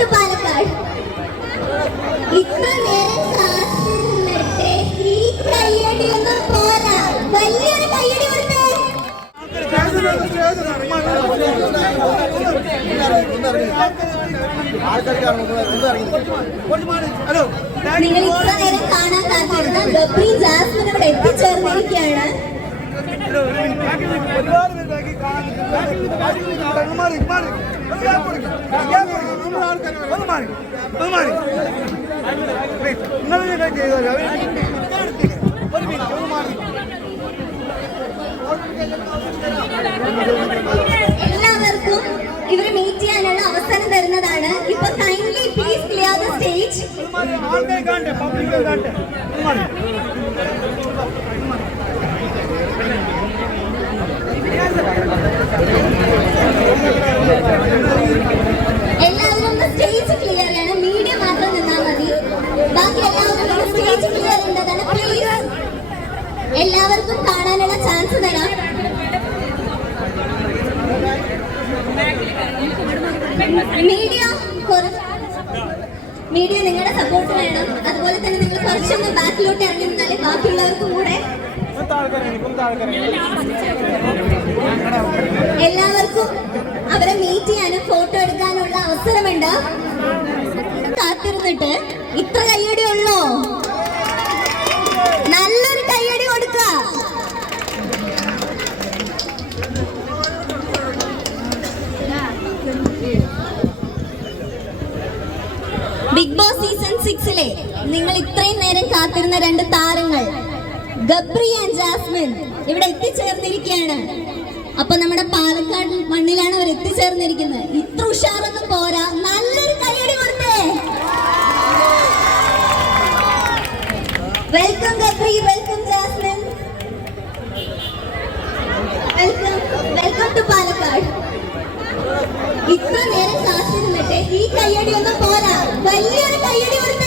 To Palakkad. ഇത്ര നേരം കാത്തിരുന്നിട്ട് ഈ കയ്യടി ഒന്നും പോരാ, വലിയൊരു കയ്യടി കൊടുത്തേ. നിങ്ങൾ ഇത്ര നേരം കാണാൻ കാത്തിരുന്ന ഗബ്രി ജാസ്മിൻ ഇവിടെ എത്തിച്ചേർന്നിരിക്കുകയാണ്. എല്ലാവർക്കും ഇവരെ മീറ്റ് ചെയ്യാനുള്ള അവസരം തരുന്നതാണ്. ഇപ്പൊ kindly please clear the stage. എല്ലാവരും ഒന്ന് സ്റ്റേജ് ക്ലിയർ ചെയ്യണം. മീഡിയ മാത്രം നിന്നാൽ മതി. ബാക്കി എല്ലാവരും സ്റ്റേജ് ക്ലിയർ ഉണ്ടതാണ്. പ്ലീസ് എല്ലാവർക്കും കാണാനുള്ള ചാൻസ് തരാം. മീഡിയ നിങ്ങളുടെ സപ്പോർട്ട് വേണം. അതുപോലെ തന്നെ നിങ്ങൾ കുറച്ചൊന്ന് ബാക്കിലോട്ട് ഇറങ്ങി നിന്നാലേ ബാക്കിയുള്ളവർക്കും കൂടെ. എല്ലാവർക്കും അവരെ മീറ്റ് ചെയ്യാനും ഫോട്ടോ എടുക്കാനുള്ള അവസരമുണ്ട്. കാത്തിരുന്നിട്ട് ഇത്ര കയ്യടി ഉള്ളോ? നല്ലൊരു കയ്യടി കൊടുക്ക. ബിഗ് ബോസ് സീസൺ 6-ലെ നിങ്ങൾ ഇത്രയും നേരം കാത്തിരുന്ന രണ്ട് താരങ്ങൾ ഗബ്രി ആൻഡ് ജാസ്മിൻ ഇവിടെ എത്തിച്ചേർന്നിരിക്കുകയാണ്. അപ്പൊ നമ്മുടെ പാലക്കാട് മണ്ണിലാണ് അവർ എത്തിച്ചേർന്നിരിക്കുന്നത്. ഇത്ര ഉഷാറൊന്നും പോരാ, നല്ലൊരു കയ്യടി കൊടുത്തേ. Welcome Gabri, welcome Jasmin, welcome to Palakkad. ഇത്ര നേരം കാത്തിരുന്നിട്ട് ഈ കയ്യടി ഒന്നും പോരാ, വലിയൊരു കയ്യടി കൊടുത്തേ.